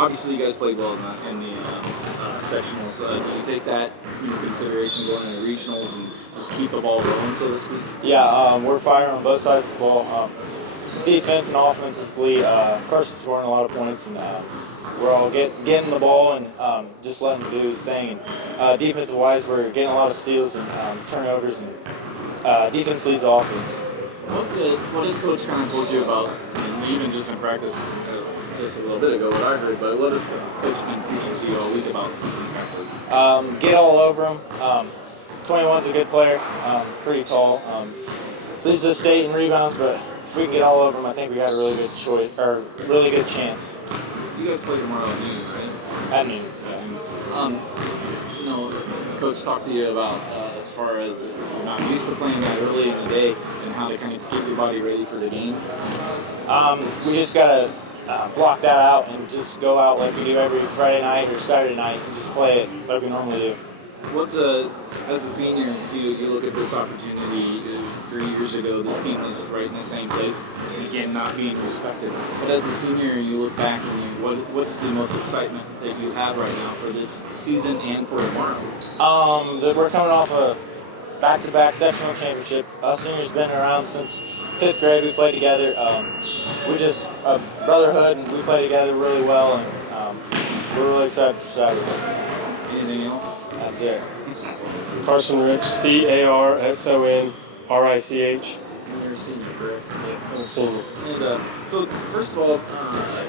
obviously, you guys played well in the sectionals. Do you take that into consideration going into regionals and just keep the ball rolling, so to speak? Yeah, we're firing on both sides of the ball. Defense and offensively, Carson's scoring a lot of points, and we're all getting the ball and just letting him do his thing. And defensive-wise, we're getting a lot of steals and turnovers, and defense leads the offense. What has Coach kind of told you about, and even just in practice just a little bit ago, what I heard, but what has Coach been preaching to you all week about Stephen Catholic? Get all over him. 21's a good player, pretty tall. Leads the state in rebounds, but if we can get all over him, I think we got a really good choice, or really good chance. You guys play tomorrow at noon, right? At noon, yeah. Has Coach talked to you about as far as you're not used to playing that early in the day and how to kind of get your body ready for the game? We just gotta block that out and just go out like we do every Friday night or Saturday night and just play it like we normally do. As a senior, you look at this opportunity 3 years ago, this team was right in the same place, and again, not being respected. But as a senior, you look back and what's the most excitement that you have right now for this season and for tomorrow? That we're coming off a back-to-back sectional championship. Us seniors been around since 5th grade. We played together. We just a brotherhood, and we play together really well, and we're really excited for Saturday. Anything else? That's it. Carson Rich, CarsonRich. And you're a senior, correct? Yeah, I'm a senior. And so, first of all,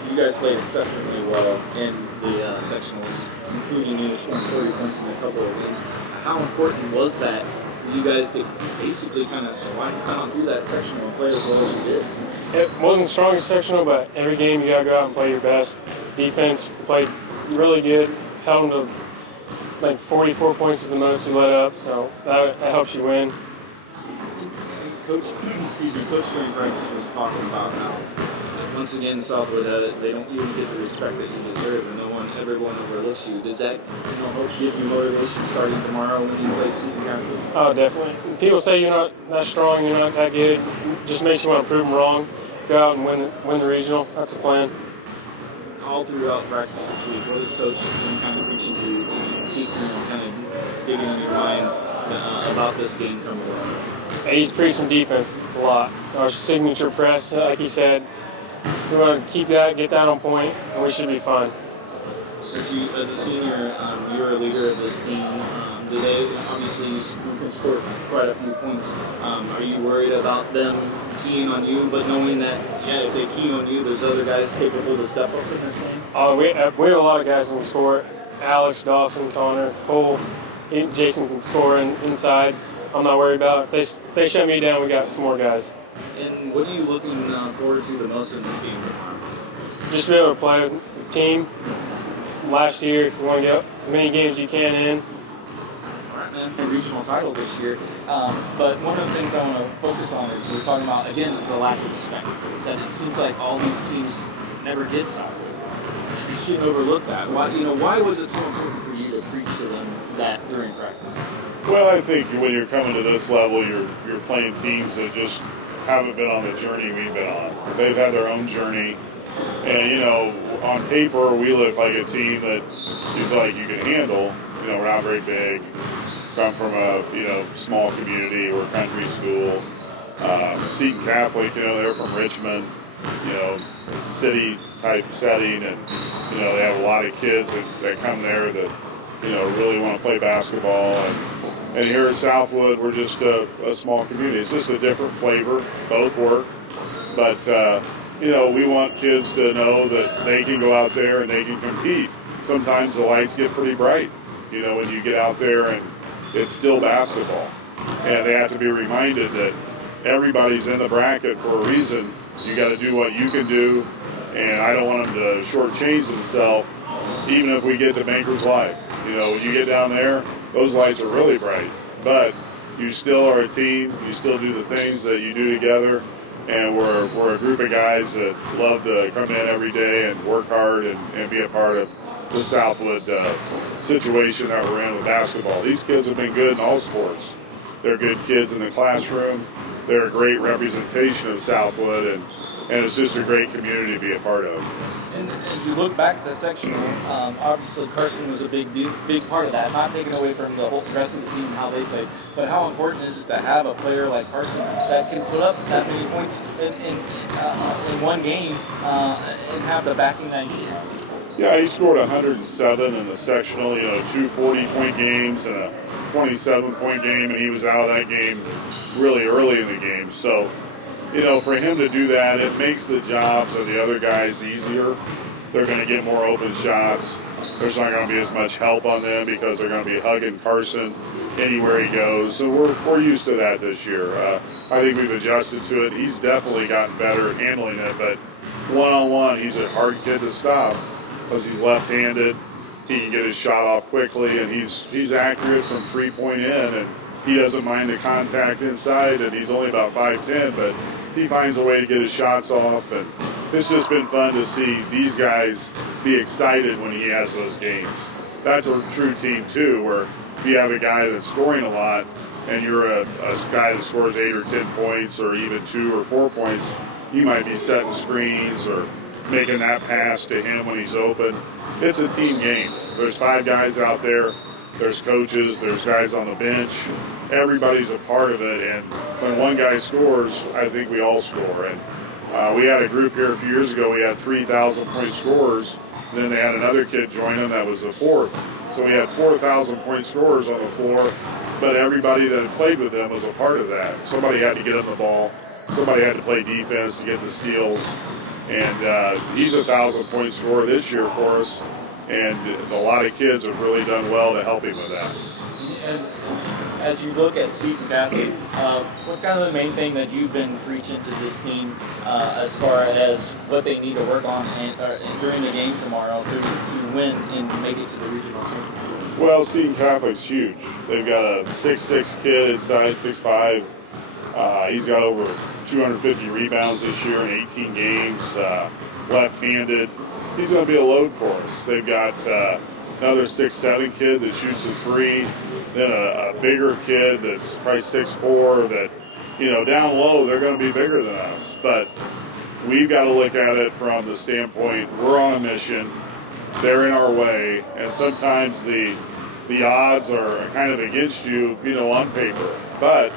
you guys played exceptionally well in the sectionals, including you scoring 30 points in a couple of games. How important was that for you guys to basically kind of slide through that sectional and play as well as you did? It wasn't the strongest sectional, but every game you got to go out and play your best. Defense played really good, held them to like 44 points is the most we let up, so that helps you win. Coach during practice was talking about how, once again, Southwood, they don't even get the respect that you deserve, and everyone overlooks you. Does that help give you motivation starting tomorrow when you play senior category? Oh, definitely. People say you're not that strong, you're not that good. It just makes you want to prove them wrong. Go out and win the regional. That's the plan. All throughout practice this week, what is Coach kind of preaching to you, keep kind of digging in your mind about this game coming up? He's preaching defense a lot. Our signature press, like he said, we want to keep that, get that on point, and we should be fine. As a senior, you're a leader of this team. Obviously you can score quite a few points. Are you worried about them keying on you, but knowing that, if they key on you, there's other guys capable to step up in this game? We have a lot of guys who can score. Alex, Dawson, Connor, Cole, Jason can score inside. I'm not worried about it. If they shut me down, we got some more guys. And what are you looking forward to the most in this game tomorrow? Just be able to play with the team. Last year, we want to get as many games you can in. All right, man. A regional title this year. But one of the things I want to focus on is we're talking about, again, the lack of respect. That it seems like all these teams never get Southwood. You shouldn't overlook that. Why was it so important for you to preach to them that during practice? Well, I think when you're coming to this level, you're playing teams that just haven't been on the journey we've been on. They've had their own journey. And, on paper, we look like a team that you feel like you can handle. We're not very big. Come from a, small community or country school. Seton Catholic, they're from Richmond, city-type setting. And, they have a lot of kids that come there that, really want to play basketball. And here at Southwood, we're just a small community. It's just a different flavor. Both work. But, we want kids to know that they can go out there and they can compete. Sometimes the lights get pretty bright, when you get out there and it's still basketball. And they have to be reminded that everybody's in the bracket for a reason. You got to do what you can do, and I don't want them to shortchange themselves, even if we get to Banker's Life. When you get down there, those lights are really bright. But you still are a team. You still do the things that you do together. And we're a group of guys that love to come in every day and work hard and be a part of the Southwood situation that we're in with basketball. These kids have been good in all sports. They're good kids in the classroom. They're a great representation of Southwood, and it's just a great community to be a part of. And as you look back at the sectional, obviously Carson was a big part of that. Not taking away from the whole rest of the team and how they played, but how important is it to have a player like Carson that can put up that many points in one game and have the backing that he has? Yeah, he scored 107 in the sectional. Two 40-point games and a 27-point game, and he was out of that game really early in the game. So, for him to do that, it makes the jobs of the other guys easier. They're going to get more open shots. There's not going to be as much help on them because they're going to be hugging Carson anywhere he goes. So we're used to that this year. I think we've adjusted to it. He's definitely gotten better at handling it, but one-on-one, he's a hard kid to stop because he's left-handed. He can get his shot off quickly, and he's accurate from three-point in, and he doesn't mind the contact inside, and he's only about 5'10", but he finds a way to get his shots off, and it's just been fun to see these guys be excited when he has those games. That's a true team, too, where if you have a guy that's scoring a lot and you're a guy that scores 8 or 10 points or even 2 or 4 points, you might be setting screens or making that pass to him when he's open. It's a team game. There's 5 guys out there. There's coaches. There's guys on the bench. Everybody's a part of it, and when one guy scores, I think we all score. And we had a group here a few years ago. We had 3,000-point scorers. Then they had another kid join them that was the 4th. So we had 4,000-point scorers on the floor, but everybody that had played with them was a part of that. Somebody had to get them the ball. Somebody had to play defense to get the steals. And he's a 1,000-point scorer this year for us, and a lot of kids have really done well to help him with that. And as you look at Seton Catholic, what's kind of the main thing that you've been preaching to this team as far as what they need to work on during the game tomorrow to win and make it to the regional championship? Well, Seton Catholic's huge. They've got a 6'6" kid inside, 6'5". He's got over 250 rebounds this year in 18 games, left-handed. He's going to be a load for us. They've got another 6'7" kid that shoots a 3, then a bigger kid that's probably 6'4", that, down low, they're going to be bigger than us. But we've got to look at it from the standpoint, we're on a mission, they're in our way, and sometimes the odds are kind of against you, on paper. But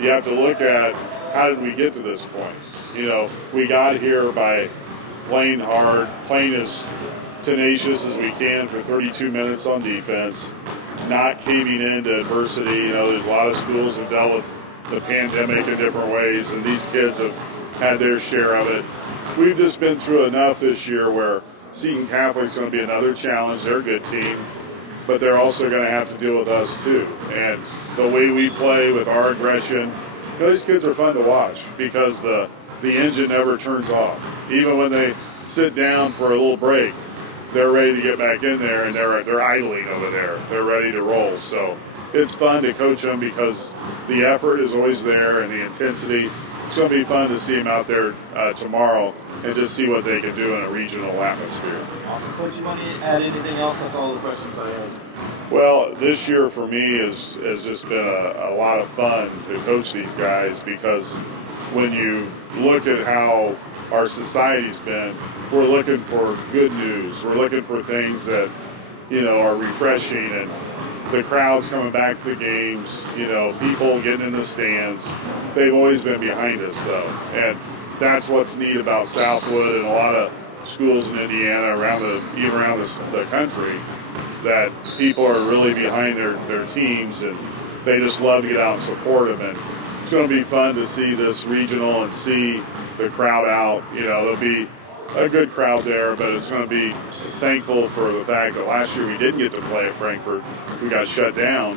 you have to look at how did we get to this point. We got here by playing hard, playing as tenacious as we can for 32 minutes on defense, not caving into adversity. There's a lot of schools that dealt with the pandemic in different ways, and these kids have had their share of it. We've just been through enough this year where Seton Catholic's going to be another challenge. They're a good team, but they're also going to have to deal with us too. And the way we play with our aggression, these kids are fun to watch because the engine never turns off. Even when they sit down for a little break, they're ready to get back in there, and they're idling over there. They're ready to roll. So it's fun to coach them because the effort is always there and the intensity. It's going to be fun to see them out there tomorrow and just see what they can do in a regional atmosphere. Awesome. Coach, you want to add anything else? That's all the questions I have. Well, this year for me has just been a lot of fun to coach these guys because when you look at how our society's been, we're looking for good news. We're looking for things that, are refreshing, and the crowds coming back to the games, people getting in the stands. They've always been behind us, though. And that's what's neat about Southwood and a lot of schools in Indiana, even around the country, that people are really behind their teams, and they just love to get out and support them. And it's going to be fun to see this regional and see the crowd out. There'll be a good crowd there, but it's going to be thankful for the fact that last year we didn't get to play at Frankfort. We got shut down,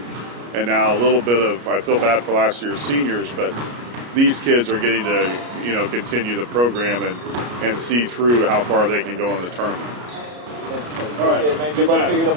and now a little bit of, I feel bad for last year's seniors, but these kids are getting to, continue the program and see through how far they can go in the tournament. All right. Good luck to you tomorrow.